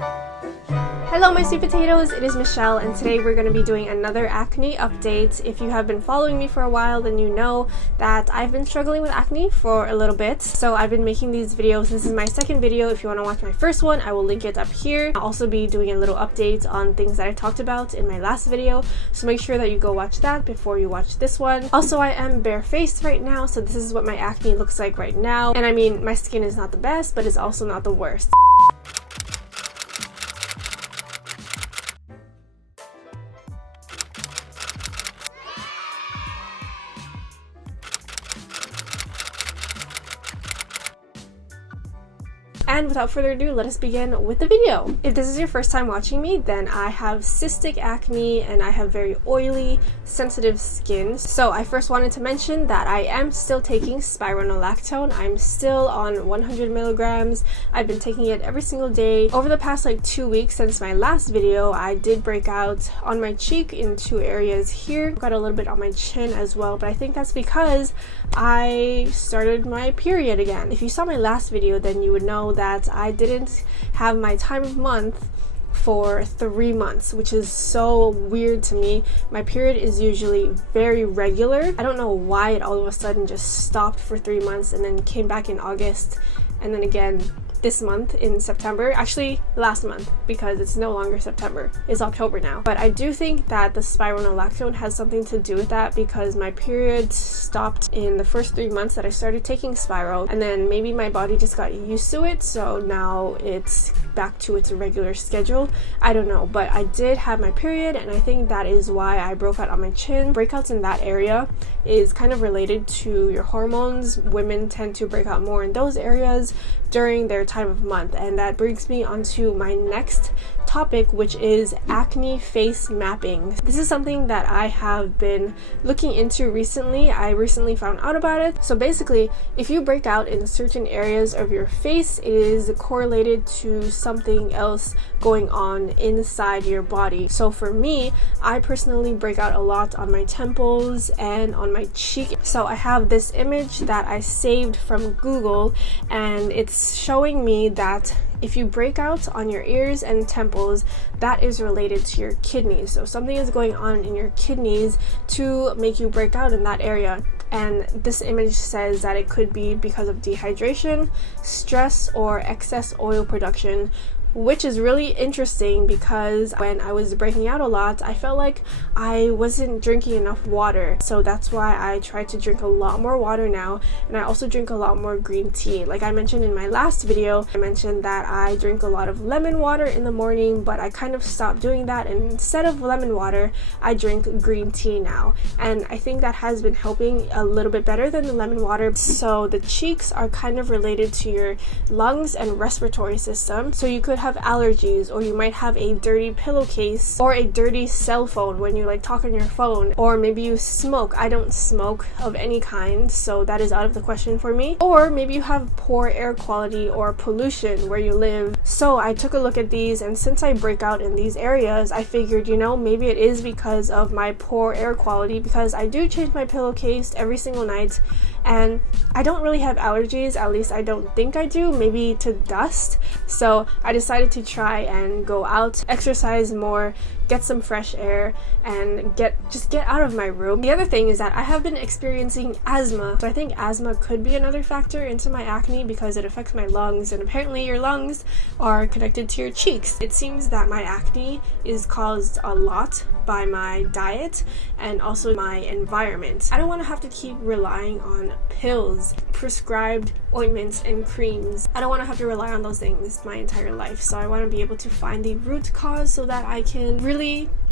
Hello my sweet potatoes, it is Michelle and today we're going to be doing another acne update. If you have been following me for a while, then you know that I've been struggling with acne for a little bit. So I've been making these videos. This is my second video. If you want to watch my first one, I will link it up here. I'll also be doing a little update on things that I talked about in my last video. So make sure that you go watch that before you watch this one. Also, I am barefaced right now, so this is what my acne looks like right now. And I mean, my skin is not the best, but it's also not the worst. And without further ado, let us begin with the video. If this is your first time watching me, then I have cystic acne and I have very oily, sensitive skin. So I first wanted to mention that I am still taking spironolactone. I'm still on 100 milligrams. I've been taking it every single day. Over the past 2 weeks since my last video, I did break out on my cheek in 2 areas here. Got a little bit on my chin as well, but I think that's because I started my period again. If you saw my last video, then you would know that I didn't have my time of month for 3 months, which is so weird to me. My period is usually very regular. I don't know why it all of a sudden just stopped for 3 months and then came back in August and then again this month in September, actually last month, because it's no longer September, it's October now. But I do think that the spironolactone has something to do with that, because my period stopped in the first 3 months that I started taking Spiro, and then maybe my body just got used to it, so now it's back to its regular schedule. I don't know, but I did have my period, and I think that is why I broke out on my chin. Breakouts in that area is kind of related to your hormones. Women tend to break out more in those areas during their time of month, and that brings me onto my next topic, which is acne face mapping. This is something that I have been looking into recently. I recently found out about it. So basically, if you break out in certain areas of your face, it is correlated to something else going on inside your body. So for me, I personally break out a lot on my temples and on my cheek. So I have this image that I saved from Google, and it's showing me that if you break out on your ears and temples, that is related to your kidneys. So something is going on in your kidneys to make you break out in that area. And this image says that it could be because of dehydration, stress, or excess oil production, which is really interesting because when I was breaking out a lot, I felt like I wasn't drinking enough water. So that's why I try to drink a lot more water now, and I also drink a lot more green tea. Like I mentioned in my last video, I mentioned that I drink a lot of lemon water in the morning, but I kind of stopped doing that, and instead of lemon water, I drink green tea now. And I think that has been helping a little bit better than the lemon water. So the cheeks are kind of related to your lungs and respiratory system. So you could have allergies, or you might have a dirty pillowcase or a dirty cell phone when you talk on your phone, or maybe you smoke. I don't smoke of any kind, so that is out of the question for me. Or maybe you have poor air quality or pollution where you live. So I took a look at these, and since I break out in these areas, I figured, maybe it is because of my poor air quality, because I do change my pillowcase every single night, and I don't really have allergies, at least I don't think I do, maybe to dust. So I decided to try and go out, exercise more, get some fresh air, and just get out of my room. The other thing is that I have been experiencing asthma, so I think asthma could be another factor into my acne because it affects my lungs, and apparently your lungs are connected to your cheeks. It seems that my acne is caused a lot by my diet and also my environment. I don't want to have to keep relying on pills, prescribed ointments, and creams. I don't want to have to rely on those things my entire life, so I want to be able to find the root cause so that I can really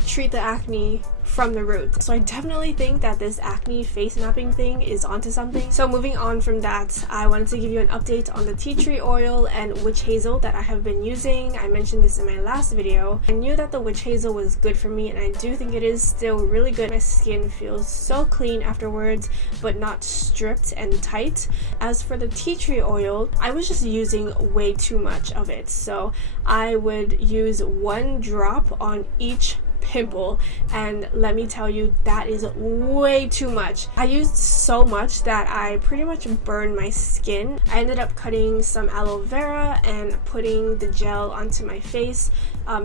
treat the acne from the root. So I definitely think that this acne face mapping thing is onto something. So moving on from that, I wanted to give you an update on the tea tree oil and witch hazel that I have been using. I mentioned this in my last video. I knew that the witch hazel was good for me, and I do think it is still really good. My skin feels so clean afterwards, but not stripped and tight. As for the tea tree oil, I was just using way too much of it. So I would use 1 drop on each pimple, and let me tell you, that is way too much. I used so much that I pretty much burned my skin. I ended up cutting some aloe vera and putting the gel onto my face,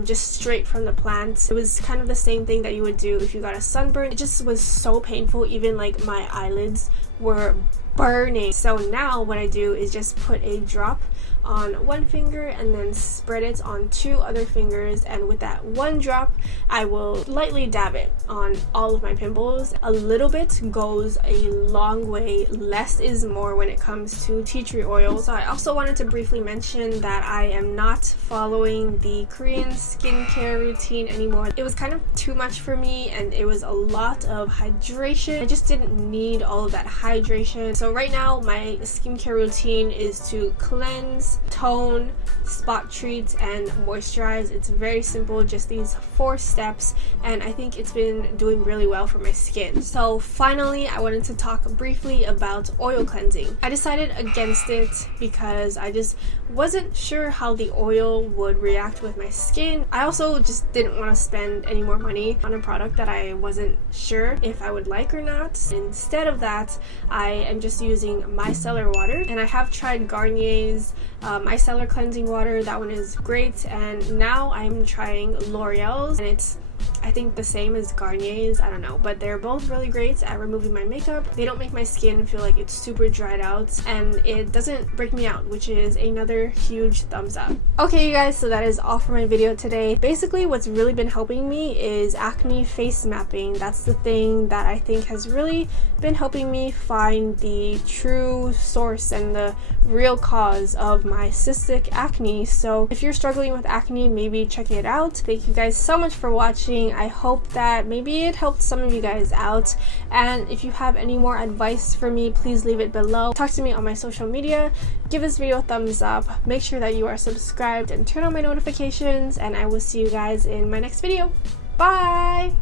just straight from the plant. It was kind of the same thing that you would do if you got a sunburn. It just was so painful, even like my eyelids were burning. So now what I do is just put a drop on one finger and then spread it on 2 other fingers, and with that one drop I will lightly dab it on all of my pimples. A little bit goes a long way. Less is more when it comes to tea tree oil. So I also wanted to briefly mention that I am not following the Korean skincare routine anymore. It was kind of too much for me, and it was a lot of hydration. I just didn't need all of that hydration. So right now my skincare routine is to cleanse, tone, spot treat, and moisturize. It's very simple, just these 4 steps, and I think it's been doing really well for my skin. So finally, I wanted to talk briefly about oil cleansing. I decided against it because I just wasn't sure how the oil would react with my skin. I also just didn't want to spend any more money on a product that I wasn't sure if I would like or not. Instead of that, I am just using micellar water, and I have tried Garnier's micellar cleansing water. That one is great, and now I'm trying L'Oreal's, and it's I think the same as Garnier's, I don't know, but they're both really great at removing my makeup. They don't make my skin feel like it's super dried out, and it doesn't break me out, which is another huge thumbs up. Okay, you guys, so that is all for my video today. Basically, what's really been helping me is acne face mapping. That's the thing that I think has really been helping me find the true source and the real cause of my cystic acne. So if you're struggling with acne, maybe check it out. Thank you guys so much for watching. I hope that maybe it helped some of you guys out, and if you have any more advice for me, please leave it below. Talk to me on my social media. Give this video a thumbs up. Make sure that you are subscribed and turn on my notifications, and I will see you guys in my next video. Bye!